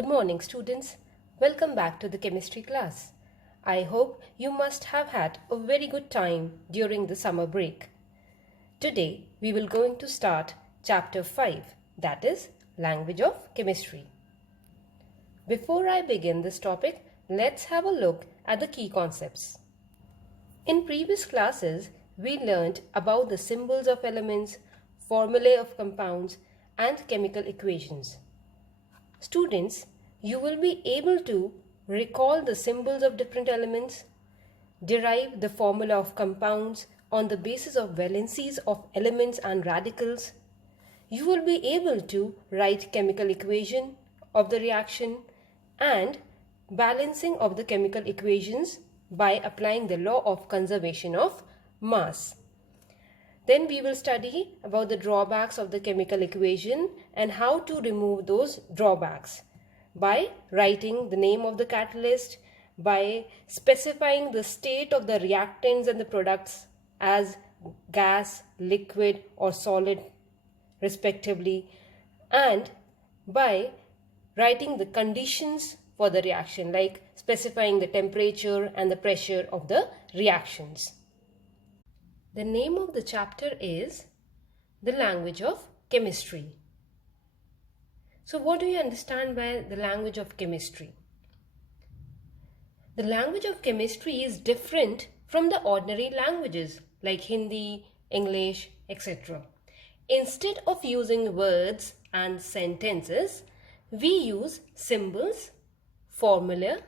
Good morning, students. Welcome back to the chemistry class. I hope you must have had a very good time during the summer break. Today, we will going to start chapter 5, that is language of chemistry. Before I begin this topic, let's have a look at the key concepts. In previous classes, we learned about the symbols of elements, formulae of compounds, and chemical equations. Students, you will be able to recall the symbols of different elements, derive the formula of compounds on the basis of valencies of elements and radicals. You will be able to write chemical equation of the reaction and balancing of the chemical equations by applying the law of conservation of mass. Then we will study about the drawbacks of the chemical equation and how to remove those drawbacks by writing the name of the catalyst, by specifying the state of the reactants and the products as gas, liquid or solid respectively, and by writing the conditions for the reaction, like specifying the temperature and the pressure of the reactions. The name of the chapter is the language of chemistry. So what do you understand by the language of chemistry? The language of chemistry is different from the ordinary languages like Hindi, English, etc. Instead of using words and sentences, we use symbols, formula,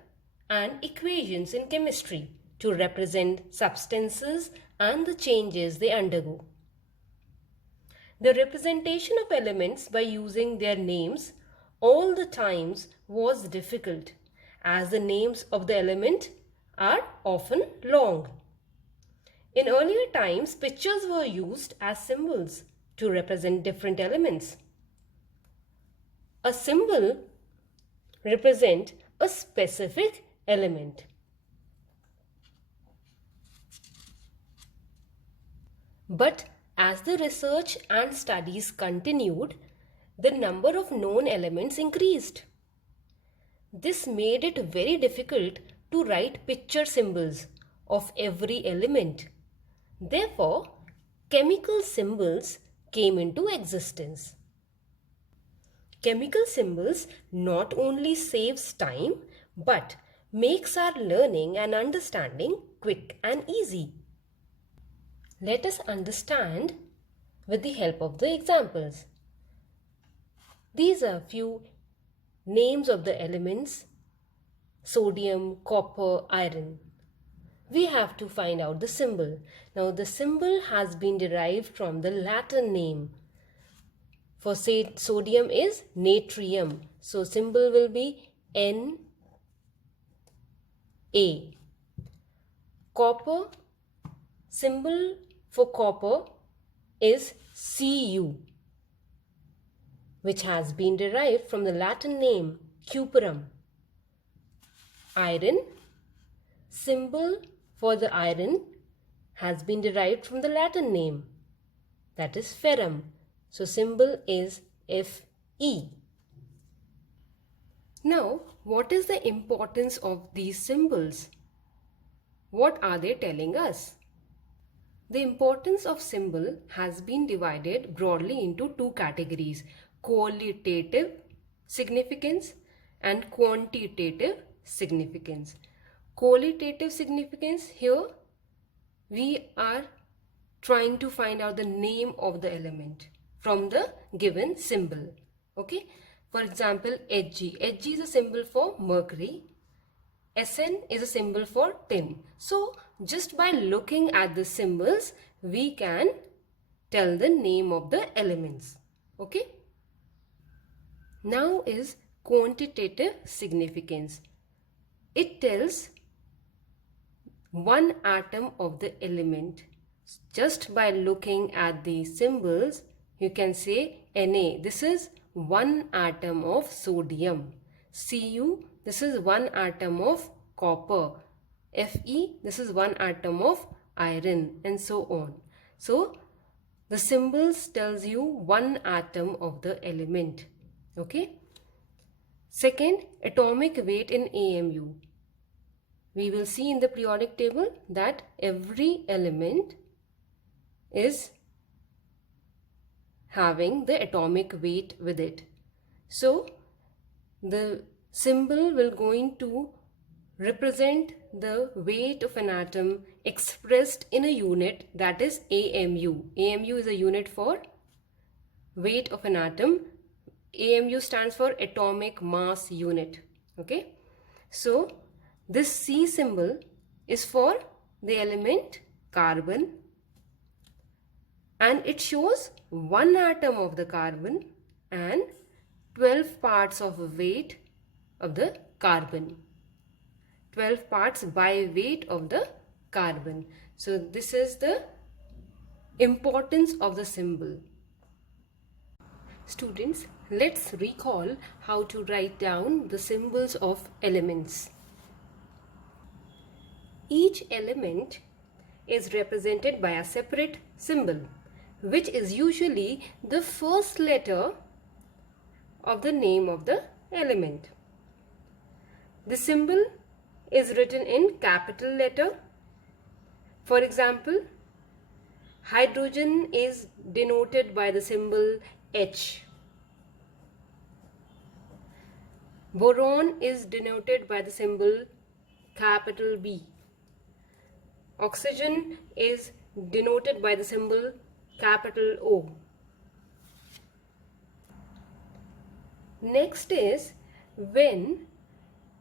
and equations in chemistry to represent substances and the changes they undergo. The representation of elements by using their names all the times was difficult, as the names of the element are often long. In earlier times, pictures were used as symbols to represent different elements. A symbol represents a specific element. But as the research and studies continued, the number of known elements increased. This made it very difficult to write picture symbols of every element. Therefore, chemical symbols came into existence. Chemical symbols not only saves time but makes our learning and understanding quick and easy. Let us understand with the help of the examples. These are few names of the elements: sodium, copper, iron. We have to find out the symbol. Now the symbol has been derived from the Latin name. For say sodium is natrium. So symbol will be Na. Copper, symbol for copper is Cu, which has been derived from the Latin name cuprum. Iron, symbol for the iron has been derived from the Latin name, that is ferrum. So symbol is Fe. Now, what is the importance of these symbols? What are they telling us? The importance of symbol has been divided broadly into two categories: qualitative significance and quantitative significance. Qualitative significance, here we are trying to find out the name of the element from the given symbol. Okay, for example, Hg. Hg is a symbol for mercury. Sn is a symbol for tin. So just by looking at the symbols, we can tell the name of the elements. Okay. Now is quantitative significance. It tells one atom of the element. Just by looking at the symbols, you can say Na. This is one atom of sodium. Cu, this is one atom of copper. Fe, this is one atom of iron, and so on. So the symbols tells you one atom of the element. Okay. Second, atomic weight in AMU. We will see in the periodic table that every element is having the atomic weight with it. So the symbol will going to represent the weight of an atom expressed in a unit, that is AMU. AMU is a unit for weight of an atom. AMU stands for atomic mass unit. Okay, so this C symbol is for the element carbon, and it shows one atom of the carbon and 12 parts of weight of the carbon. 12 parts by weight of the carbon. So this is the importance of the symbol. Students, let's recall how to write down the symbols of elements. Each element is represented by a separate symbol, which is usually the first letter of the name of the element. The symbol is written in capital letter. For example, hydrogen is denoted by the symbol H. Boron is denoted by the symbol capital B. Oxygen is denoted by the symbol capital O. Next is when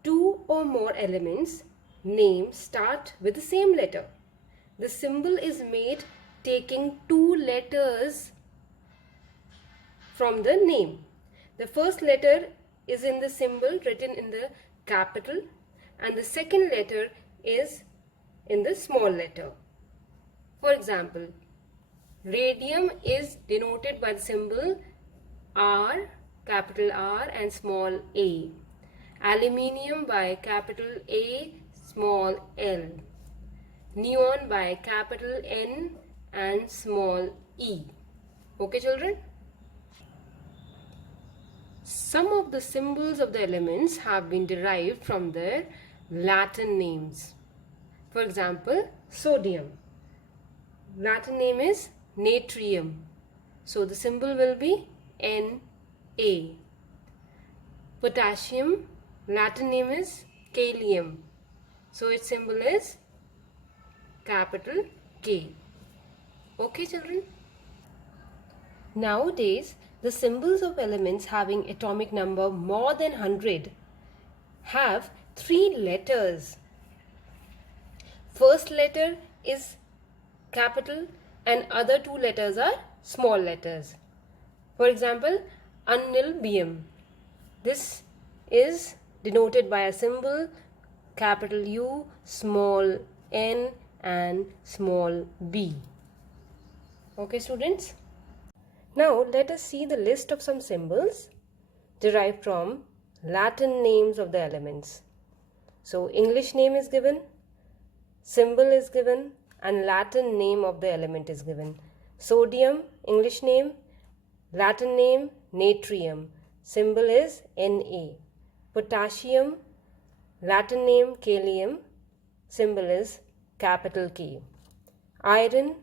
two or more elements names start with the same letter. The symbol is made taking two letters from the name. The first letter is in the symbol written in the capital, and the second letter is in the small letter. For example, radium is denoted by the symbol R, capital R and small a. Aluminium by capital A, small l. Neon by capital N and small e. Okay, children? Some of the symbols of the elements have been derived from their Latin names. For example, sodium. Latin name is natrium. So the symbol will be Na. Potassium, Latin name is kalium. So its symbol is capital K. Okay, children? Nowadays, the symbols of elements having atomic number more than 100 have 3 letters. First letter is capital and other 2 letters are small letters. For example, niobium. This is denoted by a symbol capital U, small n and small b. Okay, students? Now let us see the list of some symbols derived from Latin names of the elements. So English name is given, symbol is given, and Latin name of the element is given. Sodium, English name, Latin name natrium, symbol is Na. Potassium, Latin name kalium, symbol is capital K. Iron,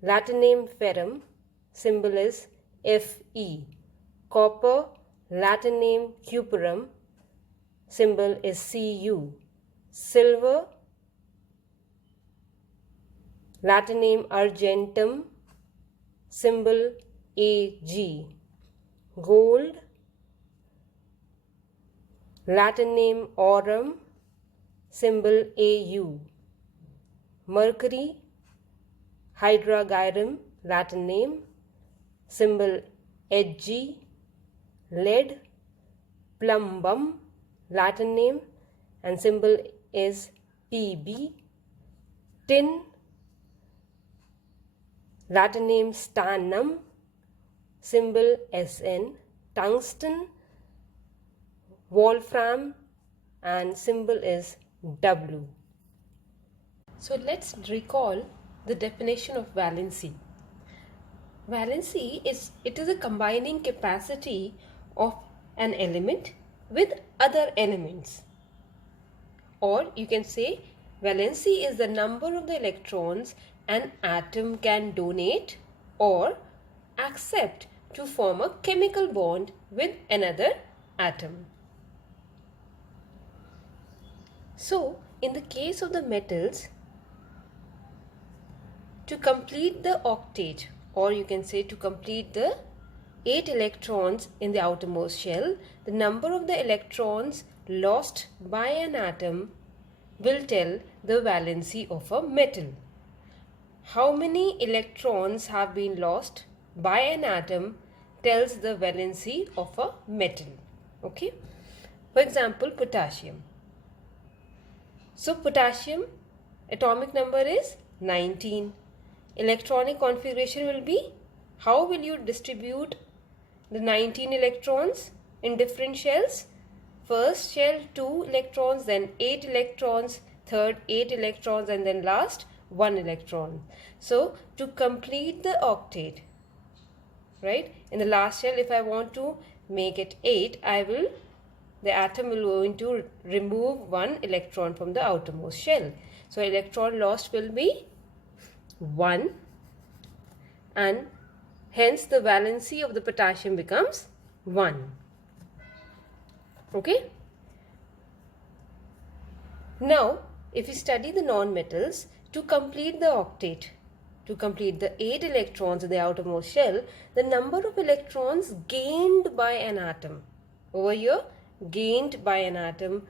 Latin name ferrum, symbol is Fe. Copper, Latin name cuprum, symbol is Cu. Silver, Latin name argentum, symbol Ag. Gold, Latin name aurum, symbol Au. Mercury, hydrargyrum, Latin name, symbol Hg. Lead, plumbum, Latin name, and symbol is Pb. Tin, Latin name stannum, symbol Sn. Tungsten, wolfram, and symbol is W. So let's recall the definition of valency. Valency is a combining capacity of an element with other elements. Or you can say valency is the number of the electrons an atom can donate or accept to form a chemical bond with another atom. So, in the case of the metals, to complete the octet, or you can say to complete the 8 electrons in the outermost shell, the number of the electrons lost by an atom will tell the valency of a metal. How many electrons have been lost by an atom tells the valency of a metal. Okay. For example, potassium. So potassium atomic number is 19. Electronic configuration will be, how will you distribute the 19 electrons in different shells? First shell 2 electrons, then 8 electrons, third 8 electrons, and then last 1 electron. So to complete the octet, right, in the last shell, if I want to make it 8, the atom will going to remove 1 electron from the outermost shell. So electron lost will be 1, and hence the valency of the potassium becomes 1. Okay. Now, if we study the non-metals, to complete the octet, to complete the 8 electrons in the outermost shell, the number of electrons gained by an atom, over here, gained by an atom,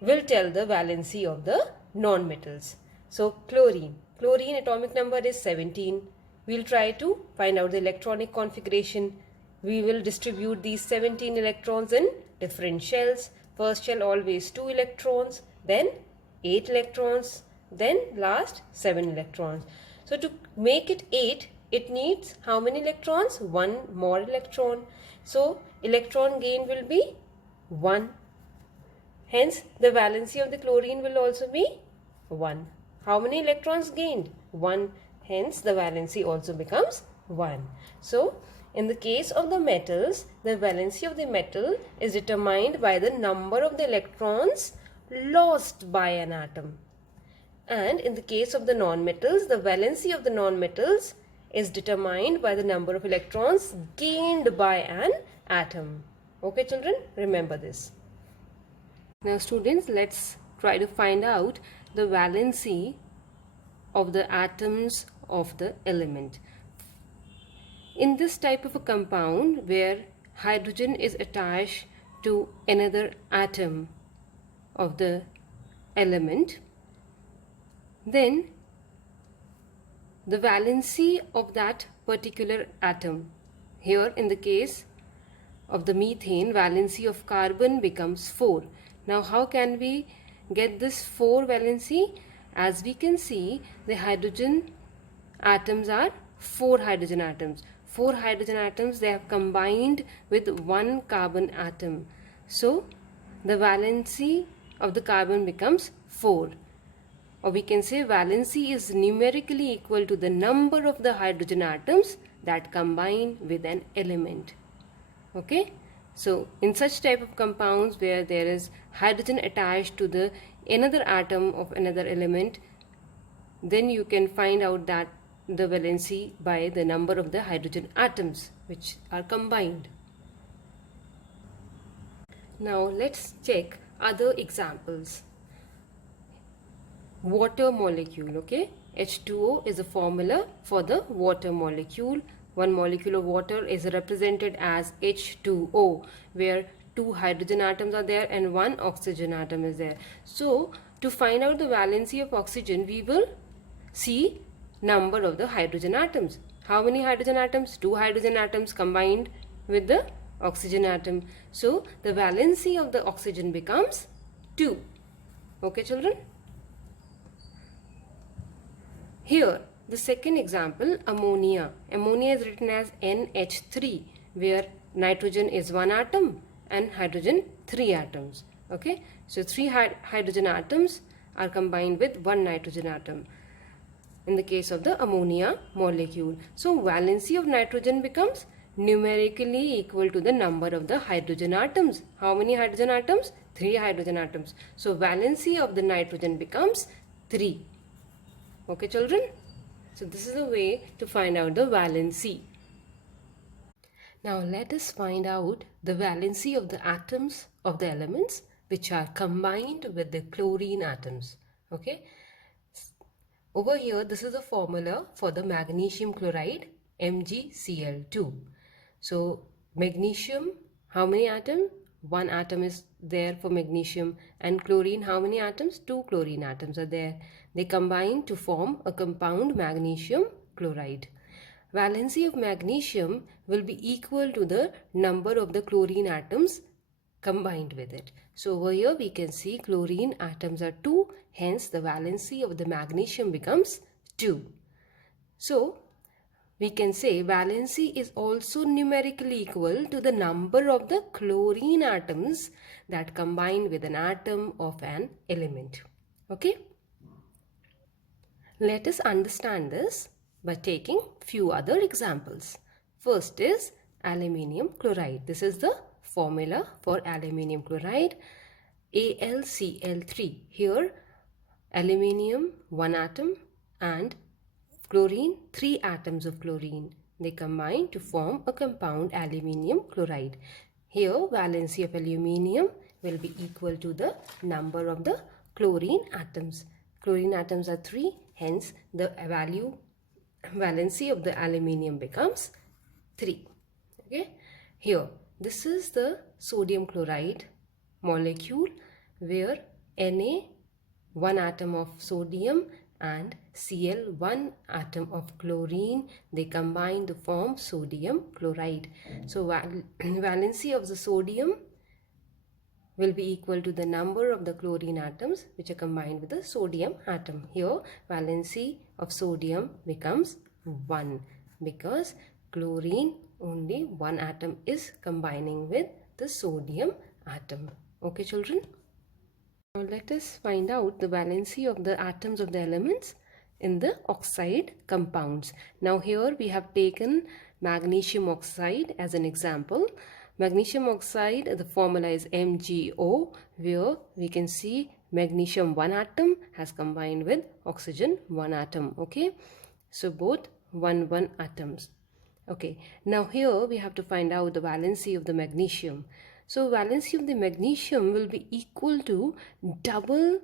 will tell the valency of the non-metals. So, chlorine atomic number is 17. We will try to find out the electronic configuration. We will distribute these 17 electrons in different shells. First shell always 2 electrons, then 8 electrons, then last 7 electrons. So to make it 8, it needs how many electrons? 1 more electron. So electron gain will be 1. Hence the valency of the chlorine will also be 1. How many electrons gained? 1. Hence the valency also becomes 1. So in the case of the metals, the valency of the metal is determined by the number of the electrons lost by an atom. And in the case of the non-metals, the valency of the non-metals is determined by the number of electrons gained by an atom. Okay children, remember this. Now students, let's try to find out the valency of the atoms of the element. In this type of a compound where hydrogen is attached to another atom of the element, then the valency of that particular atom, here in the case of the methane, valency of carbon becomes 4. Now how can we get this 4 valency? As we can see, the hydrogen atoms are 4 hydrogen atoms. 4 hydrogen atoms, they have combined with 1 carbon atom. So the valency of the carbon becomes 4. Or we can say valency is numerically equal to the number of the hydrogen atoms that combine with an element. Okay. So in such type of compounds where there is hydrogen attached to the another atom of another element, then you can find out that the valency by the number of the hydrogen atoms which are combined. Now let's check other examples. Water molecule, okay? H2O is a formula for the water molecule. One molecule of water is represented as H2O, where 2 hydrogen atoms are there and 1 oxygen atom is there. So to find out the valency of oxygen, we will see number of the hydrogen atoms. How many hydrogen atoms? 2 hydrogen atoms combined with the oxygen atom. So the valency of the oxygen becomes 2. Okay children? Here the second example, ammonia. Ammonia is written as NH3, where nitrogen is 1 atom and hydrogen 3 atoms. Okay, so 3 hydrogen atoms are combined with 1 nitrogen atom in the case of the ammonia molecule. So valency of nitrogen becomes numerically equal to the number of the hydrogen atoms. How many hydrogen atoms? 3 hydrogen atoms. So valency of the nitrogen becomes 3. Okay children? So this is a way to find out the valency. Now let us find out the valency of the atoms of the elements which are combined with the chlorine atoms. Okay. Over here, this is the formula for the magnesium chloride, MgCl2. So magnesium, how many atoms? One atom is there for magnesium, and chlorine, how many atoms? 2 chlorine atoms are there. They combine to form a compound magnesium chloride. Valency of magnesium will be equal to the number of the chlorine atoms combined with it. So over here we can see chlorine atoms are 2, hence the valency of the magnesium becomes 2. So we can say valency is also numerically equal to the number of the chlorine atoms that combine with an atom of an element. Okay? Let us understand this by taking few other examples. First is aluminium chloride. This is the formula for aluminium chloride, AlCl3. Here aluminium 1 atom and chlorine 3 atoms of chlorine. They combine to form a compound aluminium chloride. Here valency of aluminium will be equal to the number of the chlorine atoms. Chlorine atoms are 3, hence the valency of the aluminium becomes 3. Okay. Here this is the sodium chloride molecule where Na 1 atom of sodium and Cl 1 atom of chlorine, they combine to form sodium chloride. So valency of the sodium will be equal to the number of the chlorine atoms which are combined with the sodium atom. Here valency of sodium becomes 1 because chlorine only 1 atom is combining with the sodium atom. Okay children? Now let us find out the valency of the atoms of the elements in the oxide compounds. Now here we have taken magnesium oxide as an example. Magnesium oxide, the formula is MgO, where we can see magnesium 1 atom has combined with oxygen 1 atom. Okay, so both 1 atoms. Okay, now here we have to find out the valency of the magnesium. So valency of the magnesium will be equal to double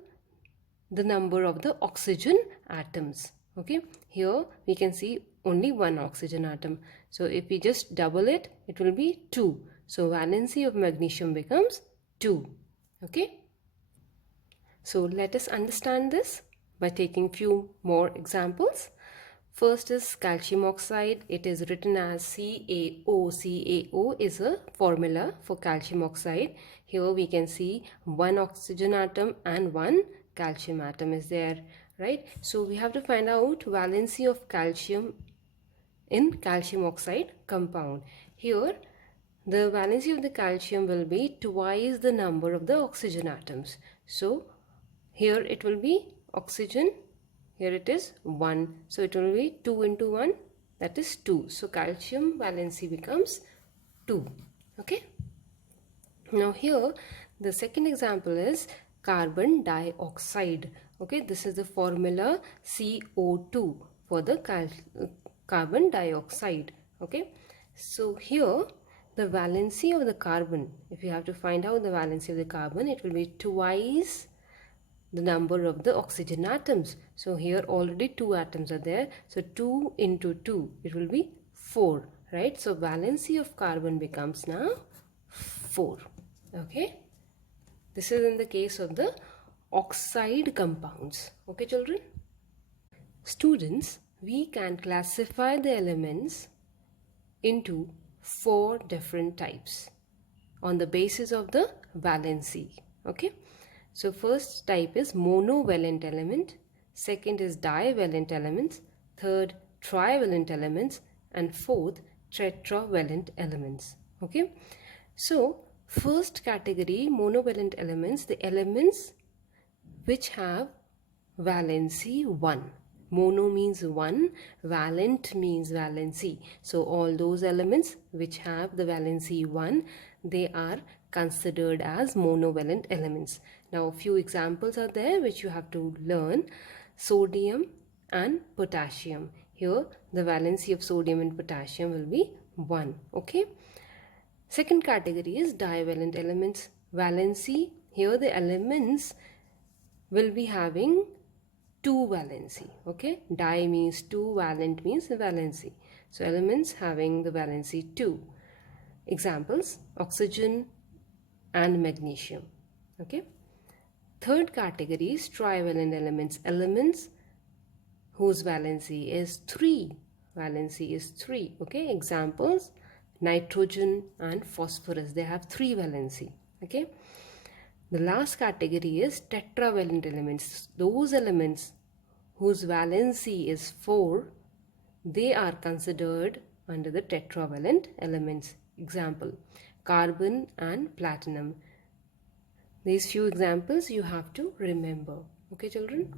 the number of the oxygen atoms. Okay, here we can see only 1 oxygen atom. So if we just double it, it will be 2. So valency of magnesium becomes 2. Okay. So let us understand this by taking few more examples. First is calcium oxide. It is written as CaO. CaO is a formula for calcium oxide. Here we can see 1 oxygen atom and 1 calcium atom is there, right? So we have to find out valency of calcium in calcium oxide compound. Here the valency of the calcium will be twice the number of the oxygen atoms. So here it will be oxygen, here it is 1. So it will be 2 into 1, that is 2. So calcium valency becomes 2. Okay. Now here the second example is carbon dioxide. Okay, this is the formula CO2 for the carbon dioxide. Okay, so here the valency of the carbon, if you have to find out the valency of the carbon, it will be twice the number of the oxygen atoms. So here already 2 atoms are there, so 2 into 2, it will be 4, right? So valency of carbon becomes now 4. Okay, this is in the case of the oxide compounds. Okay children? Students, we can classify the elements into 4 different types on the basis of the valency. Okay, so first type is monovalent element, second is divalent elements, third trivalent elements, and fourth tetravalent elements. Okay, so first category, monovalent elements, the elements which have valency 1. Mono means one, valent means valency. So all those elements which have the valency 1, they are considered as monovalent elements. Now a few examples are there which you have to learn. Sodium and potassium. Here the valency of sodium and potassium will be 1. Okay. Second category is divalent elements. Valency, here the elements will be having 2 valency. Okay, di means 2, valent means valency. So elements having the valency 2. Examples, oxygen and magnesium. Okay. Third category is trivalent elements. Elements whose valency is 3. Valency is 3. Okay. Examples, nitrogen and phosphorus. They have 3 valency. Okay. The last category is tetravalent elements. Those elements whose valency is 4, they are considered under the tetravalent elements. Example, carbon and platinum. These few examples you have to remember. Okay, children?